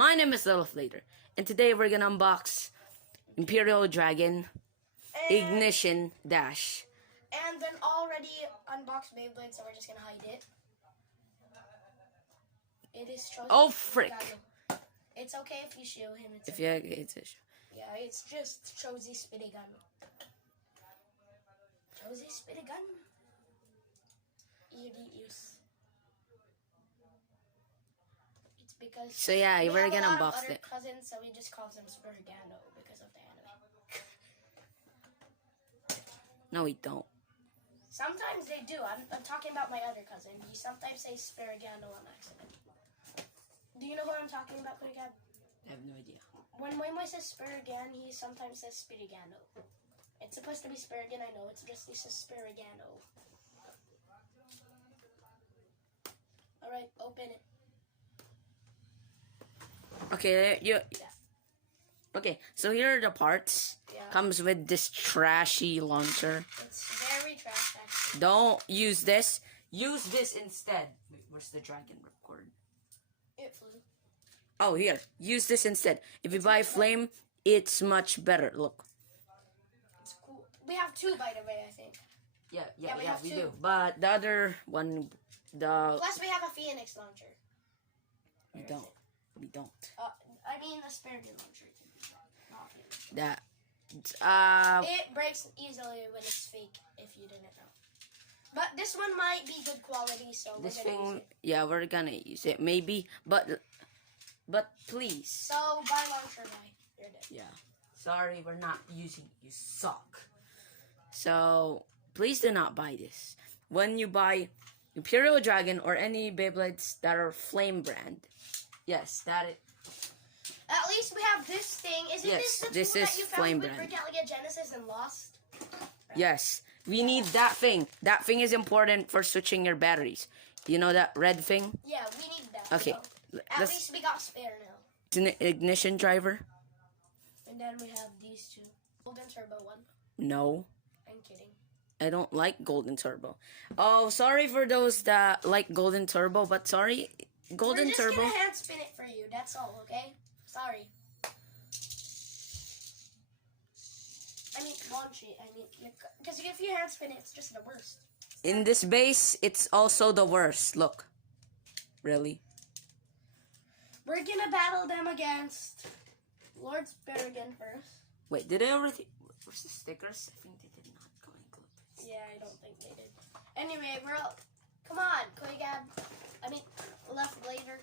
My name is Later, and today we're gonna unbox Imperial Dragon Ignition Dash. And an already unboxed Beyblade, so we're just gonna hide it. It is chosen. Oh frick! It's okay if you show him. It's If okay. you it's a Yeah, it's just Chozy Spitty Gun. Chozy Spitty Gun. Use. It's because. So yeah, we're gonna unbox it. it. Cousins, so we just call them Spurgano because of the anime. No, we don't. Sometimes they do. I'm talking about my other cousin. He sometimes says Spurgano on accident. Do you know what I'm talking about, Kurigab? I have no idea. When Moy says Spurgan, he sometimes says Spirigano. It's supposed to be Spurgan, I know. It's just he says Spirigano. Alright, open it. Okay, Okay, so here are the parts. Yeah. Comes with this trashy launcher. It's very trash, actually. Don't use this. Use this instead. Wait, where's the dragon record? It flew. Oh, here. Use this instead. If you buy Flame, it's much better. Look. It's cool. We have two, by the way, I think. Yeah, we two. do. But the other one, Plus, we have a Phoenix launcher. We don't. I mean, a Spurgan launcher. Not Phoenix. That. It breaks easily when it's fake, if you didn't know. But this one might be good quality, so This we're gonna use thing, it. yeah, we're gonna use it. Maybe, but please. So, buy launcher, guy. You're dead. Yeah. Sorry, we're not using it. You suck. So, please do not buy this. When you buy Imperial Dragon or any Beyblades that are Flame brand, yes, that is. At least we have this thing. Isn't Yes, this the this tool is that you Flame found with brand. Regalia Genesis and Lost? Yes, we need that thing. That thing is important for switching your batteries. You know that red thing? Yeah, we need that. Okay, So, at least we got spare now. It's an ignition driver. And then we have these two. Golden Turbo one. No, I'm kidding. I don't like Golden Turbo. Oh, sorry for those that like Golden Turbo, but sorry, Golden We're just Turbo. gonna hand spin it for you. That's all, okay? Sorry. I mean, launch it. I mean, because if you hand spin it, it's just the worst. In this base, it's also the worst. Look. Really? We're gonna battle them against Lord Spurgan first. Wait, did I already... Where's the stickers? I think they did not go include this. Yeah, I don't think they did. Anyway, we're all... Come on, Kuyagab. I mean, left later.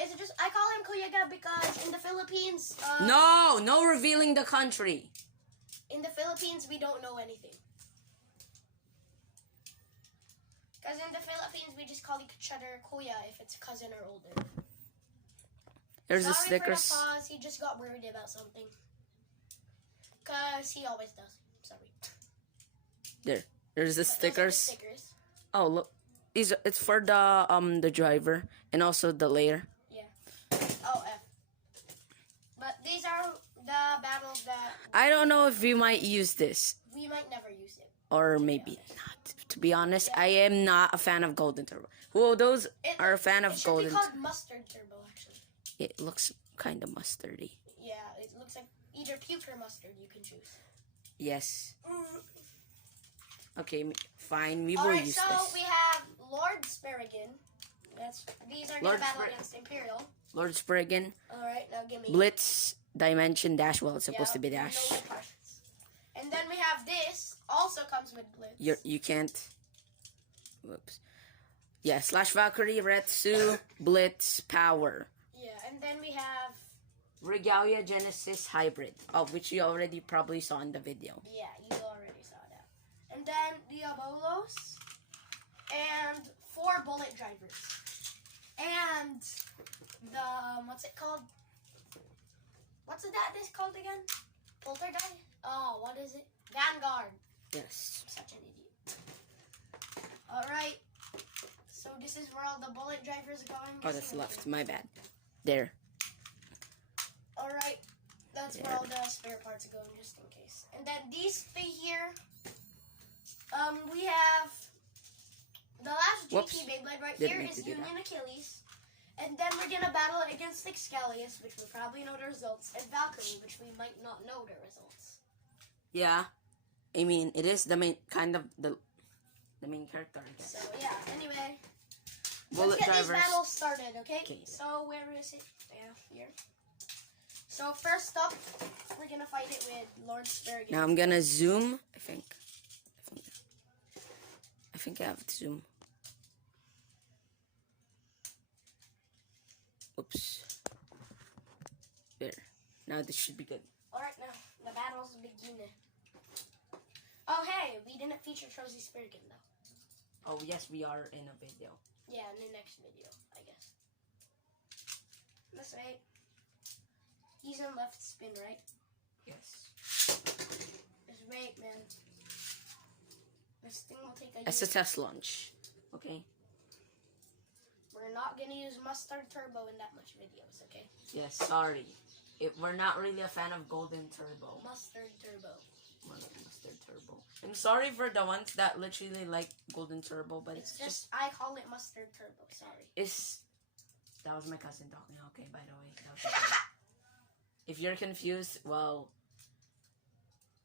Is it just... I call him Kuyagab because in the Philippines... No revealing the country. In the Philippines, we don't know anything. Because in the Philippines, we just call each other Kuya if it's cousin or older. Here's the Sorry for the stickers. pause. He just got worried about something. Because he always does. Sorry. There's the But stickers. those are the stickers. Oh, look. It's for the driver and also the layer. Yeah. Oh, F. But these are the battles that I don't know if we might use this. we might never use it. Or maybe not. To be honest, I am not a fan of Golden Turbo. Who those are a fan It of should Golden be called Mustard Turbo, actually. It looks kind of mustardy. Yeah, it looks like either puke or mustard. You can choose. Yes. Okay, fine. We will Alright, use so this. we have Lord Spurgan. These are going Lord to battle Spur- against Imperial. Lord Spriggan, Alright, now give me... Blitz, Dimension, Dash. Well, it's supposed to be Yeah, Dash. no repercussions. And then we have this. Also comes with Blitz. You can't. Whoops. Yeah, Slash Valkyrie, Retsu, Blitz, Power. Yeah, and then we have... Regalia Genesis Hybrid, of which you already probably saw in the video. Yeah, you already saw that. And then Diabolos. And 4 bullet drivers. And the... what's it called? What's that this called again? Poltergeist? Oh, what is it? Vanguard. Yes. Such an idiot. Alright. So this is where all the bullet drivers are going. Oh, that's left. My bad. There. Alright. That's where all the spare parts are going, just in case. And then these 3 here. We have the last GT Beyblade right Didn't here mean to is do that. Union Achilles. And then we're gonna battle against Excalius, which we probably know the results, and Valkyrie, which we might not know the results. Yeah. I mean, it is the main the main character, I guess. So yeah. Anyway, Bullet let's get drivers. these battles started, okay? Okay. So where is it? Yeah, here. So first up, we're gonna fight it with Lord Spurgeon. Now I'm gonna zoom. I think I have to zoom. Oops. There. Now this should be good. Alright, now the battles begin. Oh hey, we didn't feature Trozy Spurgeon though. Oh yes, we are in a video. Yeah, in the next video, I guess. Let's wait. He's in left spin, right? Yes. Just wait, man. This thing will take a It's a test launch. Okay. We're not gonna use Mustard Turbo in that much videos, okay? Yes, sorry. We're not really a fan of Golden Turbo. Mustard Turbo. More like Mustard Turbo. I'm sorry for the ones that literally like Golden Turbo, but it's just I call it Mustard Turbo, sorry. That was my cousin talking. Okay, by the way. That was my cousin. If you're confused, well,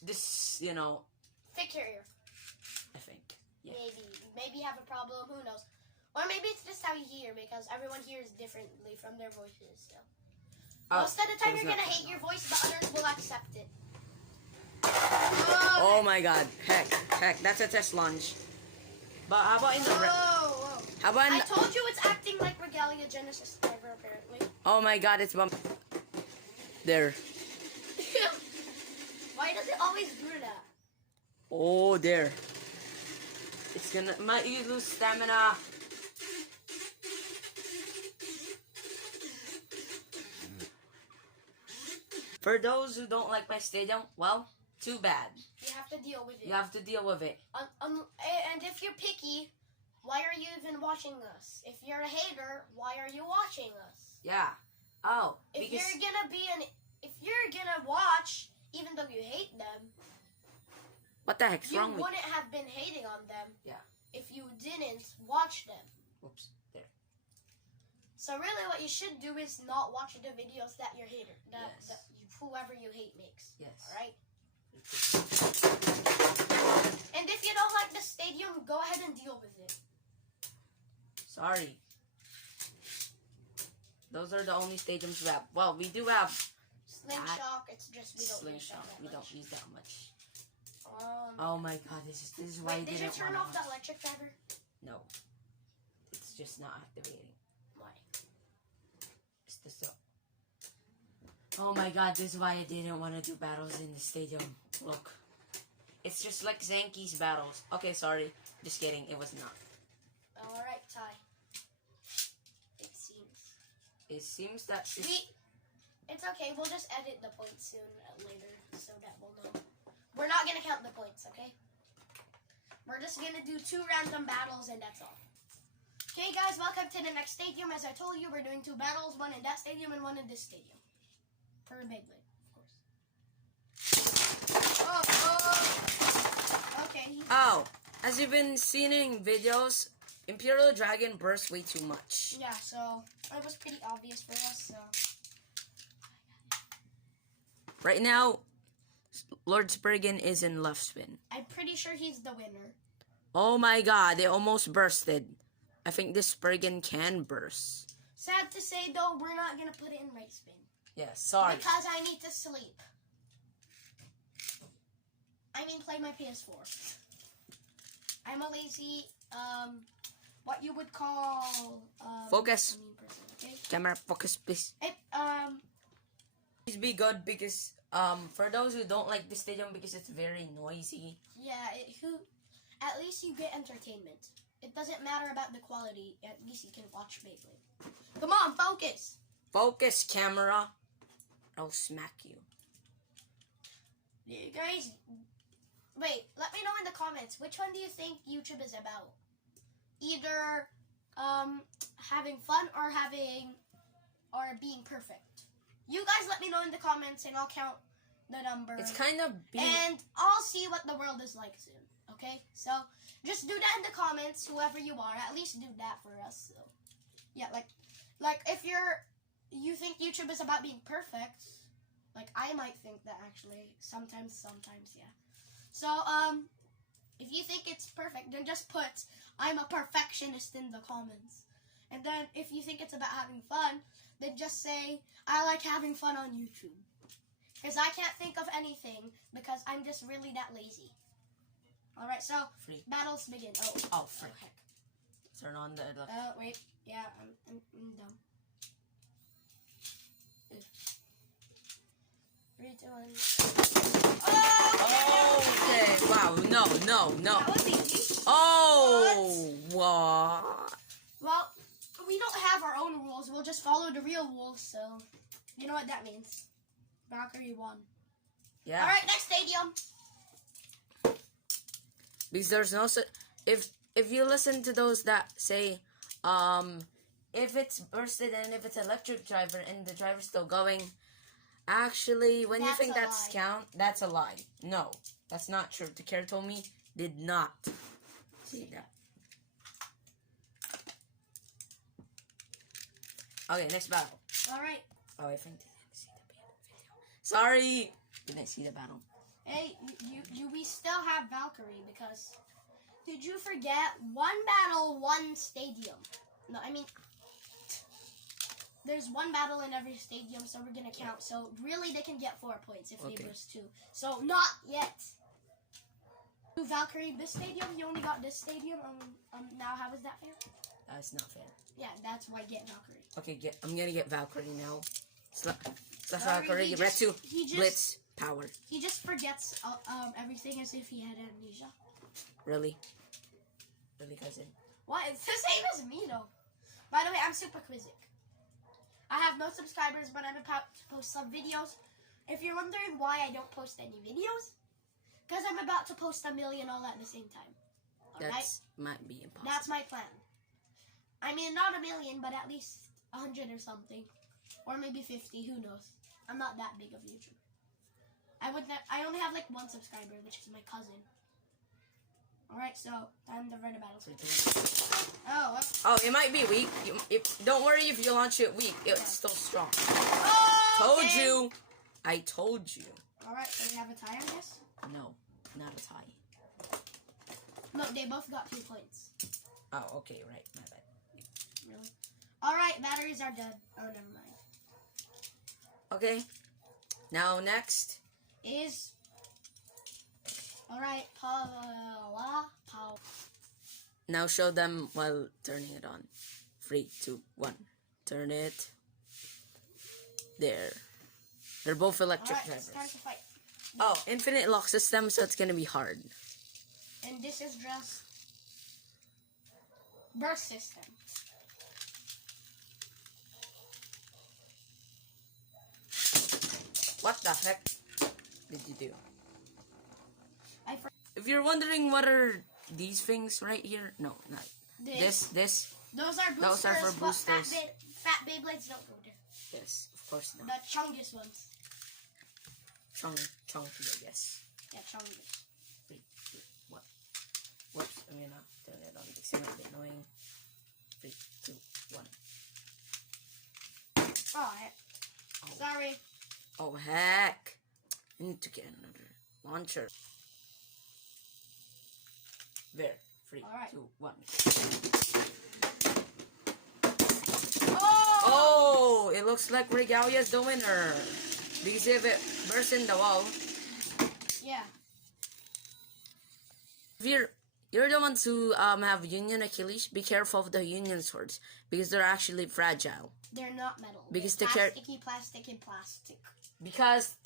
this, Thick carrier. I think. Yeah. Maybe you have a problem, who knows? Or maybe it's just how you hear, because everyone hears differently from their voices, so. Most of the time you're gonna hate your voice, but others will accept it. Oh my god. Heck, that's a test launch. But how about in the... Whoa. How about in I the... told you it's acting like Regalia Genesis driver, apparently. Oh my god, it's bump... There. Why does it always do that? Oh, there. It's gonna... Might you lose stamina. For those who don't like my stadium, well, too bad. You have to deal with it. You have to deal with it. And if you're picky, why are you even watching us? If you're a hater, why are you watching us? Yeah. Oh, If because... if you're gonna watch, even though you hate them, What the heck's you wrong with... wouldn't have been hating on them. Yeah. If you didn't watch them. Oops. There. So really, what you should do is not watch the videos that your hater, Yes. whoever you hate makes. Yes. All right. And if you don't like the stadium, go ahead and deal with it. Sorry. Those are the only stadiums we have. Well, we do have Slingshot, it's just we don't Slingshot. We don't use that much. Um, Oh my god, this is why wait, I did you didn't turn wanna off the watch. electric driver? No. It's just not activating. Why? It's the so. Oh my god, this is why I didn't want to do battles in the stadium. Look. It's just like Zanki's battles. Okay, sorry. Just kidding. It was not. Alright, Ty. It seems. It seems that It's okay, we'll just edit the points soon later so that we'll know. We're not gonna count the points, okay? We're just gonna do 2 random battles and that's all. Okay guys, welcome to the next stadium. As I told you, we're doing 2 battles, one in that stadium and one in this stadium. Per Beyblade, of course. Okay. Oh, as you've been seeing in videos, Imperial Dragon bursts way too much. Yeah, so it was pretty obvious for us, so. Right now, Lord Spurgeon is in left spin. I'm pretty sure he's the winner. Oh my god, it almost bursted. I think this Spurgeon can burst. Sad to say though, we're not gonna put it in right spin. Yeah, sorry. Because I need to sleep. I mean, play my PS4. I'm a lazy, what you would call, Focus. person, okay? Camera focus, please. Please be good because, for those who don't like the stadium because it's very noisy. Yeah, at least you get entertainment. It doesn't matter about the quality. At least you can watch Beyblade. Come on, focus. Focus, camera. I'll smack you. You guys, wait, let me know in the comments, which one do you think YouTube is about? Either, having fun or being perfect. You guys let me know in the comments and I'll count the number. It's kind of and I'll see what the world is like soon. Okay? So, just do that in the comments, whoever you are. At least do that for us. So, yeah, like like if you think YouTube is about being perfect, like I might think that actually sometimes, yeah. So if you think it's perfect, then just put I'm a perfectionist in the comments. And then if you think it's about having fun, then just say I like having fun on YouTube. Because I can't think of anything because I'm just really that lazy. Alright, so battles begin. Oh, frick. Turn on the... Wait. Yeah, I'm dumb. 3, 2, 1. Okay. Wow. No. That was easy. Oh. What? Well, we don't have our own rules. We'll just follow the real rules, so you know what that means. Valkyrie won. Yeah. Alright, next stadium. Because there's no... If you listen to those that say, if it's bursted and if it's electric driver and the driver's still going, actually, when you That's think a that's lie. count, that's a lie. No, that's not true. The character told me did not say that. Okay, next battle. Alright. Oh, I think they didn't see the video. Sorry, didn't see the battle. Hey, we still have Valkyrie because did you forget one battle, one stadium? No, I mean there's one battle in every stadium, so we're gonna count. So really, they can get 4 points if they burst 2. So not yet. Valkyrie, this stadium, you only got this stadium. Now how is that fair? That's not fair. Yeah, that's why get Valkyrie. Okay, I'm gonna get Valkyrie now. Slash Sorry, Valkyrie, he red just- 2, he just- Blitz, power. He just forgets everything as if he had amnesia. Really? Really, cousin? What? It's the same as me, though. By the way, I'm super quizzic. I have no subscribers, but I'm about to post some videos. If you're wondering why I don't post any videos, because I'm about to post 1 million all at the same time. Alright? That might be impossible. That's my plan. I mean, not 1 million, but at least 100 or something. Or maybe 50, who knows. I'm not that big of a YouTuber. I only have like 1 subscriber, which is my cousin. Alright, so time to run a battle. Oh, what? Oh, it might be weak. Don't worry if you launch it weak. It's still strong. Oh, Told okay. you. I told you. Alright, so we have a tie, I guess? No, not a tie. No, they both got 2 points. Oh, okay, right. My bad. Really? Alright, batteries are dead. Oh, never mind. Okay. Now, next. Is... Alright, Paula. Now show them while turning it on. 3, 2, 1. Turn it. There. They're both electric Alright, it's drivers. time to fight. Oh, infinite lock system, so it's gonna be hard. And this is just... burst system. What the heck did you do? I for If you're wondering what are these things right here, no, not this. Those are boosters, Those are for but boosters. Fat Beyblades don't go there. Yes, of course not. The chungus ones. Chunky, I guess. Yeah, chungus. Wait, what? Whoops, I'm gonna turn it on. It's gonna be annoying. 3, 2, 1. Oh, heck. Oh. Sorry. Oh heck! I need to get another launcher. There. 3, Alright. 2, 1. Oh! Oh! It looks like Regalia's the winner. Because if it bursts in the wall. Yeah. If you're the ones who have Union Achilles, be careful of the Union swords. Because they're actually fragile. They're not metal. Because they're the plasticky, plastic. Because